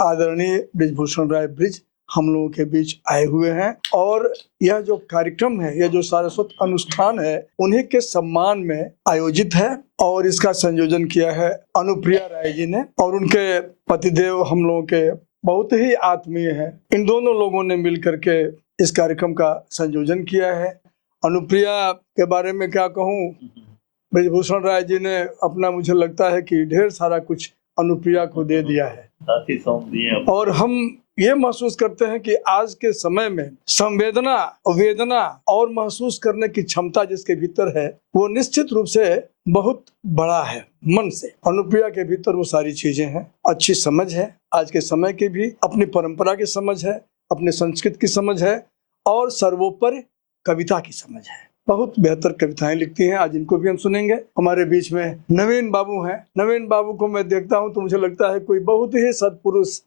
आदरणीय बृजभूषण राय ब्रिज हम लोगों के बीच आए हुए हैं और यह जो कार्यक्रम है, यह जो सारस्वत अनुष्ठान है, उन्हीं के सम्मान में आयोजित है और इसका संयोजन किया है अनुप्रिया राय जी ने और उनके पतिदेव हम लोगों के बहुत ही आत्मीय है। इन दोनों लोगों ने मिलकर के इस कार्यक्रम का संयोजन किया है। अनुप्रिया के बारे में क्या कहूँ, बृजभूषण राय जी ने अपना, मुझे लगता है कि ढेर सारा कुछ अनुप्रिया को दे दिया है और हम ये महसूस करते हैं कि आज के समय में संवेदना, वेदना और महसूस करने की क्षमता जिसके भीतर है वो निश्चित रूप से बहुत बड़ा है मन से। अनुप्रिया के भीतर वो सारी चीजें हैं, अच्छी समझ है, आज के समय की भी अपनी परंपरा की समझ है, अपने संस्कृत की समझ है और सर्वोपरि कविता की समझ है। बहुत बेहतर कविताएं लिखती हैं। आज इनको भी हम सुनेंगे। हमारे बीच में नवीन बाबू हैं। नवीन बाबू को मैं देखता हूं तो मुझे लगता है कोई बहुत ही सत्पुरुष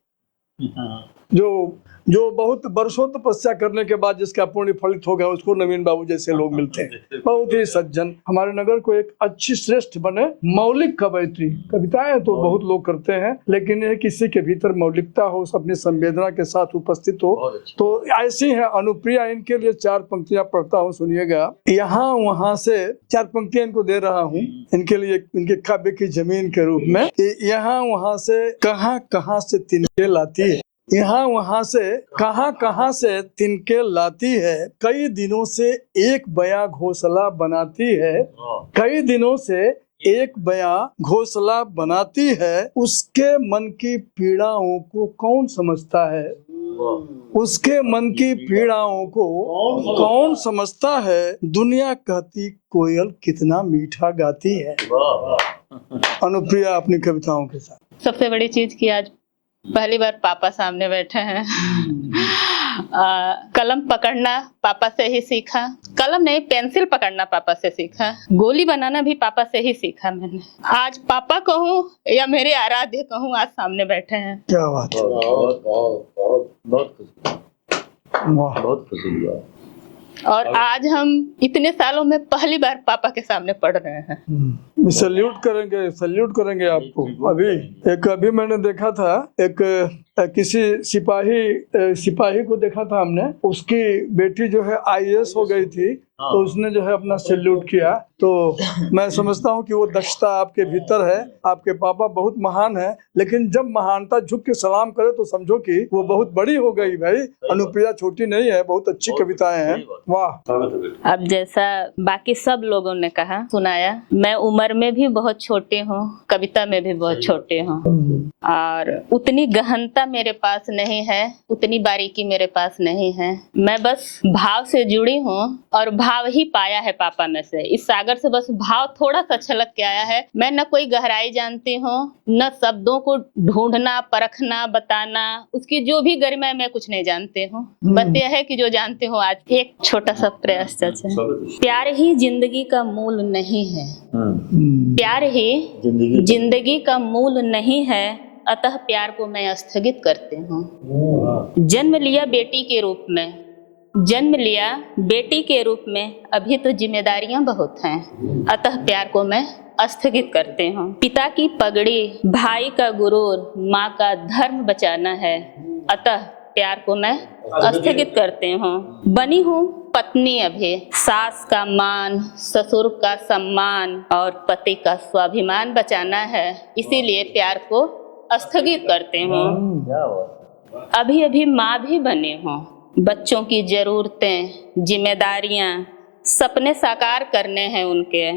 जो बहुत वर्षों तपस्या करने के बाद जिसका पुण्य फलित हो गया, उसको नवीन बाबू जैसे लोग मिलते हैं। बहुत ही सज्जन, हमारे नगर को एक अच्छी श्रेष्ठ बने मौलिक कवयित्री। कविताएं तो बहुत लोग करते हैं, लेकिन ये किसी के भीतर मौलिकता हो, अपनी संवेदना के साथ उपस्थित हो, तो ऐसी है अनुप्रिया। इनके लिए 4 पंक्तियां पढ़ता हूँ, सुनिएगा। यहाँ वहाँ से 4 पंक्तियां इनको दे रहा हूँ इनके लिए, इनके काव्य की जमीन के रूप में। यहाँ वहाँ से कहाँ कहाँ से तिनके लाती है, यहाँ वहाँ से कहाँ कहाँ से तिनके लाती है, कई दिनों से एक बया घोंसला बनाती है, कई दिनों से एक बया घोंसला बनाती है, उसके मन की पीड़ाओं को कौन समझता है, उसके मन की पीड़ाओं को कौन समझता है, दुनिया कहती कोयल कितना मीठा गाती है। अनुप्रिया अपनी कविताओं के साथ। सबसे बड़ी चीज की आज पहली बार पापा सामने बैठे हैं। कलम पकड़ना पापा से ही सीखा, कलम नहीं पेंसिल पकड़ना पापा से सीखा, गोली बनाना भी पापा से ही सीखा मैंने। आज पापा कहूँ या मेरे आराध्य कहूँ, आज सामने बैठे हैं। क्या बात है, बहुत खुशी हुआ। और आज हम इतने सालों में पहली बार पापा के सामने पढ़ रहे हैं। सल्यूट करेंगे आपको। अभी मैंने देखा था एक किसी सिपाही को देखा था हमने, उसकी बेटी जो है IAS हो गई थी, तो उसने जो है अपना सैल्यूट किया। तो मैं समझता हूँ कि वो दक्षता आपके भीतर है। आपके पापा बहुत महान है, लेकिन जब महानता झुक के सलाम करे तो समझो कि वो बहुत बड़ी हो गई। भाई अनुप्रिया छोटी नहीं है, बहुत अच्छी कविताएं हैं। वाह। अब जैसा बाकी सब लोगों ने कहा सुनाया, मैं उम्र में भी बहुत छोटी हूँ, कविता में भी बहुत छोटी हूँ और उतनी गहनता मेरे पास नहीं है, उतनी बारीकी मेरे पास नहीं है। मैं बस भाव से जुड़ी हूँ और भाव ही पाया है पापा में से। इस सागर से बस भाव थोड़ा सा छलक के आया है। मैं न कोई गहराई जानती हूँ, न शब्दों को ढूंढना, परखना, बताना, उसकी जो भी गरिमा है मैं कुछ नहीं जानती हूँ। बस यह है कि जो जानती हूँ आज एक छोटा सा प्रयास चाचा। प्यार ही जिंदगी का मूल नहीं है, प्यार ही जिंदगी का मूल नहीं है, अतः प्यार को मैं स्थगित करती हूँ। जन्म लिया बेटी के रूप में, जन्म लिया बेटी के रूप में, अभी तो जिम्मेदारियां बहुत हैं, अतः प्यार को मैं स्थगित करते हूँ। पिता की पगड़ी, भाई का गुरूर, माँ का धर्म बचाना है, अतः प्यार को मैं स्थगित करते हूँ। बनी हूँ पत्नी अभी, सास का मान, ससुर का सम्मान और पति का स्वाभिमान बचाना है, इसीलिए प्यार को स्थगित करते हूँ। अभी अभी माँ भी बनी हूँ, बच्चों की जरूरतें, जिम्मेदारियां, सपने साकार करने हैं उनके,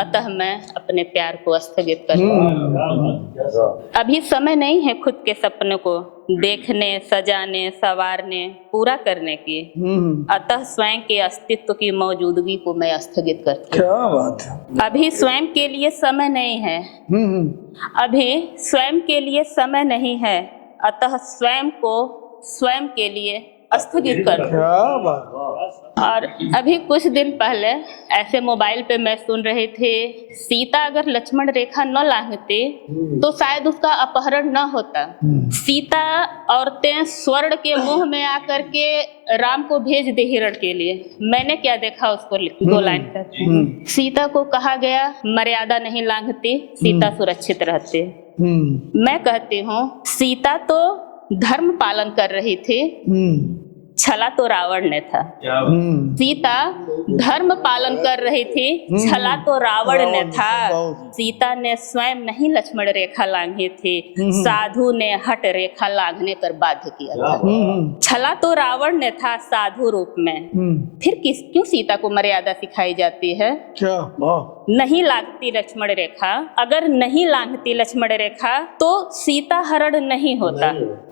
अतः मैं अपने प्यार को स्थगित करती हूँ। अभी समय नहीं है खुद के सपने को देखने, सजाने, संवारने, पूरा करने की, अतः स्वयं के अस्तित्व की मौजूदगी को मैं स्थगित करती हूँ। क्या बात है। अभी स्वयं के लिए समय नहीं है, अभी स्वयं के लिए समय नहीं है, अतः स्वयं को स्वयं के लिए स्थगित कर। और अभी कुछ दिन पहले ऐसे मोबाइल पे मैं सुन रही थी, सीता अगर लक्ष्मण रेखा न लांघती तो शायद उसका अपहरण न होता। सीता औरतें स्वर्ण के मुंह में आकर के राम को भेज दे हिरण के लिए। मैंने क्या देखा उसको 2 लाइन कर, सीता को कहा गया मर्यादा नहीं लांघती, सीता सुरक्षित रहती। मैं कहती हूँ सीता तो धर्म पालन कर रही थी, छला तो रावण ने था। सीता धर्म पालन कर रही थी, छला तो रावण ने था। सीता ने स्वयं नहीं लक्ष्मण रेखा लांघी थी, साधु ने हट रेखा लांघने पर बाध्य किया था। छला तो रावण ने था साधु रूप में। फिर क्यों सीता को मर्यादा सिखाई जाती है? क्या? नहीं लांघती लक्ष्मण रेखा, अगर नहीं लांघती लक्ष्मण रेखा तो सीता हरण नहीं होता।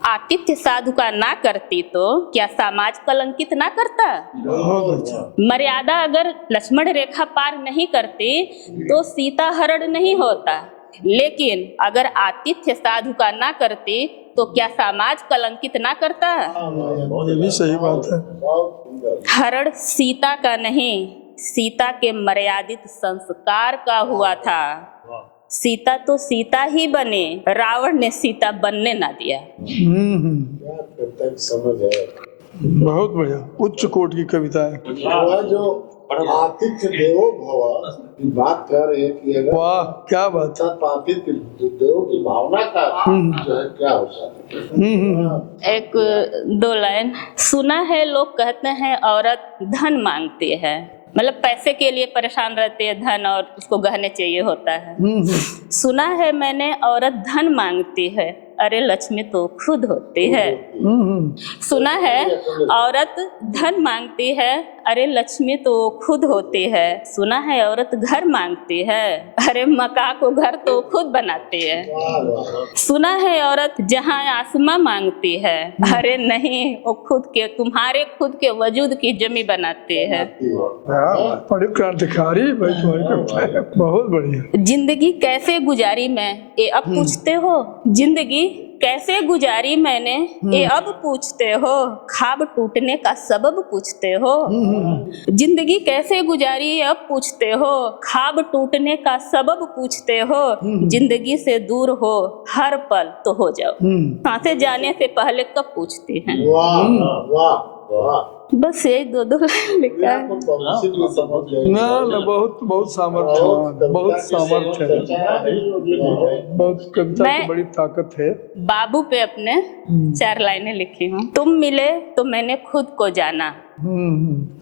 आतिथ्य साधु का ना करती तो क्या समाज कलंकित ना करता? बहुत अच्छा। मर्यादा अगर लक्ष्मण रेखा पार नहीं करती तो सीता हरण नहीं होता, लेकिन अगर आतिथ्य साधु का ना करती तो क्या समाज कलंकित ना करता? ये भी सही बात है। हरण सीता का नहीं, सीता के मर्यादित संस्कार का हुआ था। सीता तो सीता ही बने, रावण ने सीता बनने ना दिया। समझ है। बहुत बढ़िया, उच्च कोट की कविता है। वह जो आतिथ्य देवो भव की बात कर रहे हैं कि अगर वाह, क्या बात है। आतिथ्य देवो की भावना का जो है क्या होता है। एक दो लाइन सुना है, लोग कहते हैं औरत धन मांगती है, मतलब पैसे के लिए परेशान रहते हैं, धन और उसको गहने चाहिए होता है। सुना है मैंने औरत धन मांगती है, अरे लक्ष्मी तो खुद होती है। सुना है औरत धन मांगती है, अरे लक्ष्मी तो खुद होती है। सुना है औरत घर मांगती है, अरे मकान को घर तो खुद बनाती है। सुना है औरत जहाँ आसमां मांगती है, अरे नहीं वो खुद के तुम्हारे खुद के वजूद की जमी बनाती है। बड़ी क्रांतिकारी भाई तुम्हारी कविता है, बहुत बढ़िया। जिंदगी कैसे गुजारी मैं, ये अब पूछते हो? जिंदगी कैसे गुजारी मैंने, ये अब पूछते हो? ख्वाब टूटने का सबब पूछते हो? जिंदगी कैसे गुजारी ये अब पूछते हो? ख्वाब टूटने का सबब पूछते हो? जिंदगी से दूर हो हर पल तो हो जाओ, सांसें जाने से पहले कब पूछते हैं? बस यही दो लाइन लिखा है। ना ना, बहुत बहुत सामर्थ्य है, बहुत सामर्थ्य है, बहुत कविता की बड़ी ताकत है। बाबू पे अपने 4 लाइनें लिखी हूँ। तुम मिले तो मैंने खुद को जाना,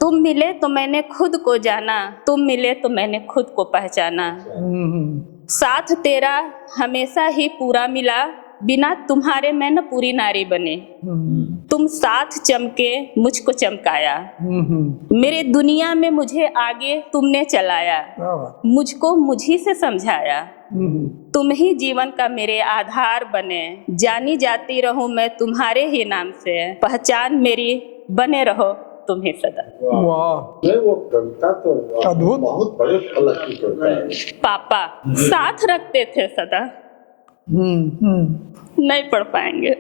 तुम मिले तो मैंने खुद को जाना, तुम मिले तो मैंने खुद को पहचाना। साथ तेरा हमेशा ही पूरा मिला, बिना तुम्हारे मैं न पूरी नारी बने। तुम साथ चमके मुझको चमकाया, मेरे दुनिया में मुझे आगे तुमने चलाया, मुझको मुझी से समझाया। तुम ही जीवन का मेरे आधार बने, जानी जाती रहूं मैं तुम्हारे ही नाम से, पहचान मेरी बने रहो तुम ही सदा। वाह, वो कविता तो अद्भुत, बहुत बड़े फलक की कविता है। पापा साथ रखते थे सदा, नहीं पढ़ पाएंगे।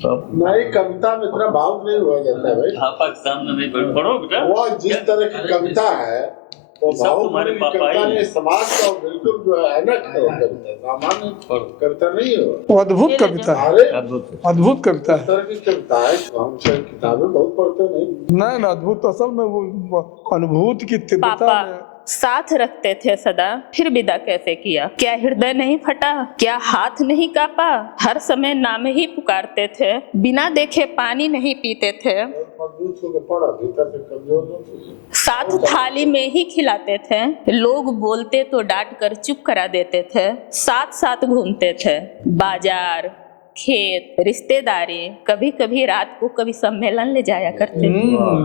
नहीं, कविता में इतना भाव नहीं हुआ जाता है भाई। पाकिस्तान में नहीं पढ़ो बेटा। वो जिस तरह की कविता है वो भाव तुम्हारे पापा कविता ही ने समाज का बिल्कुल जो है ऐनक है। वो कविता सामान्य कविता नहीं है। वो अद्भुत कविता है, अरे अद्भुत कविता इस है। तरह की कविता है, हम किताबें बहुत पढ़ते नहीं। ना ना, अद्भुत। असल में वो अनुभूति की तीव्रता पापा में साथ रखते थे सदा, फिर विदा कैसे किया? क्या हृदय नहीं फटा? क्या हाथ नहीं कांपा? हर समय नाम ही पुकारते थे, बिना देखे पानी नहीं पीते थे। मजबूत होकर पढ़ा, भीतर से कमजोर नहीं थे। साथ थाली में ही खिलाते थे, लोग बोलते तो डांट कर चुप करा देते थे। साथ साथ घूमते थे, बाजार, खेत, रिश्तेदारी, कभी कभी रात को कभी सम्मेलन ले जाया करते थे।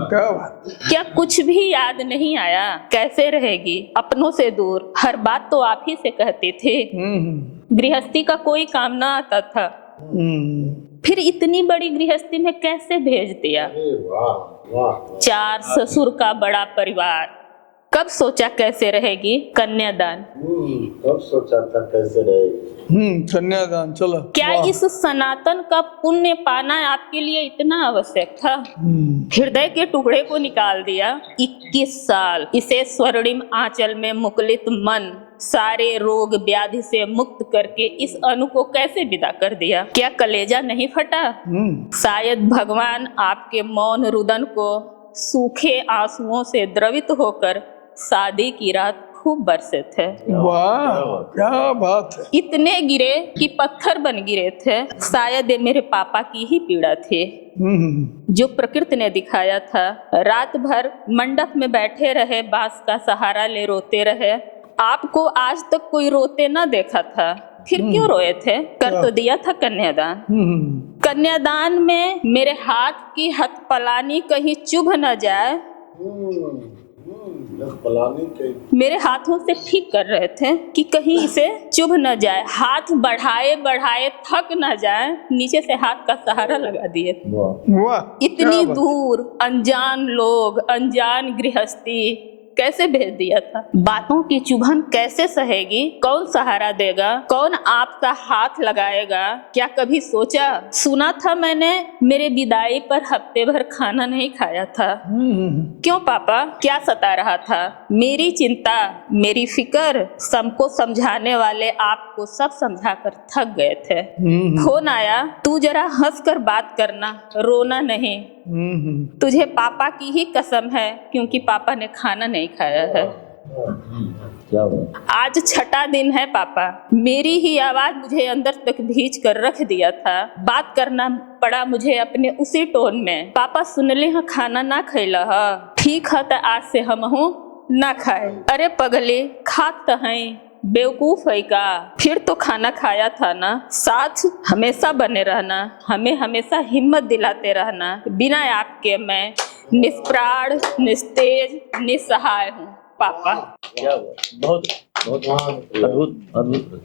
क्या बात। क्या कुछ भी याद नहीं आया? कैसे रहेगी अपनों से दूर, हर बात तो आप ही से कहती थी। गृहस्थी का कोई काम ना आता था, फिर इतनी बड़ी गृहस्थी में कैसे भेज दिया? वाह वाह। 4 ससुर का बड़ा परिवार, कब सोचा कैसे रहेगी कन्यादान? कब सोचा था कैसे रहेगी? कन्यादान। चलो, क्या इस सनातन का पुण्य पाना आपके लिए इतना आवश्यक था? हृदय के टुकड़े को निकाल दिया। 21 साल इसे स्वर्णिम आंचल में मुकलित मन, सारे रोग व्याधि से मुक्त करके इस अनु को कैसे विदा कर दिया? क्या कलेजा नहीं फटा? शायद भगवान आपके मौन रुदन को सूखे आंसुओं से द्रवित होकर शादी की रात खूब बरसे थे। वाह, क्या बात है। इतने गिरे कि पत्थर बन गिरे थे। शायद ये मेरे पापा की ही पीड़ा थी जो प्रकृति ने दिखाया था। रात भर मंडप में बैठे रहे, बांस का सहारा ले रोते रहे। आपको आज तक कोई रोते ना देखा था, फिर क्यों रोए थे? कर तो दिया था कन्यादान। कन्यादान में मेरे हाथ की हथपलानी कहीं चुभ न जाए, मेरे हाथों से ठीक कर रहे थे कि कहीं इसे चुभ न जाए। हाथ बढ़ाए बढ़ाए थक न जाए, नीचे से हाथ का सहारा लगा दिए। वाह, इतनी दूर अनजान लोग, अनजान गृहस्थी कैसे भेज दिया था? बातों की चुभन कैसे सहेगी? कौन सहारा देगा? कौन आपका हाथ लगाएगा? क्या कभी सोचा? सुना था मैंने मेरे विदाई पर हफ्ते भर खाना नहीं खाया था। क्यों पापा, क्या सता रहा था? मेरी चिंता, मेरी फिक्र, सबको समझाने वाले आपको सब समझाकर थक गए थे। फोन आया, तू जरा हंस कर बात करना, रोना नहीं। तुझे पापा की ही कसम है, क्योंकि पापा ने खाना नहीं खाया है। आज छठा दिन है पापा। मेरी ही आवाज मुझे अंदर तक भींच कर रख दिया था। बात करना पड़ा मुझे अपने उसी टोन में। पापा सुन ले, हाँ खाना ना खैला है? ठीक है, तो आज से हम ना खाए। अरे पगले, खात तो हैं, बेवकूफ है का? फिर तो खाना खाया था ना। साथ हमेशा बने रहना, हमें हमेशा हिम्मत दिलाते रहना। बिना आपके मैं निष्प्राण, निस्तेज, निस्सहाय हूँ पापा। क्या हुआ? बहुत बहुत अद्भुत अद्भुत।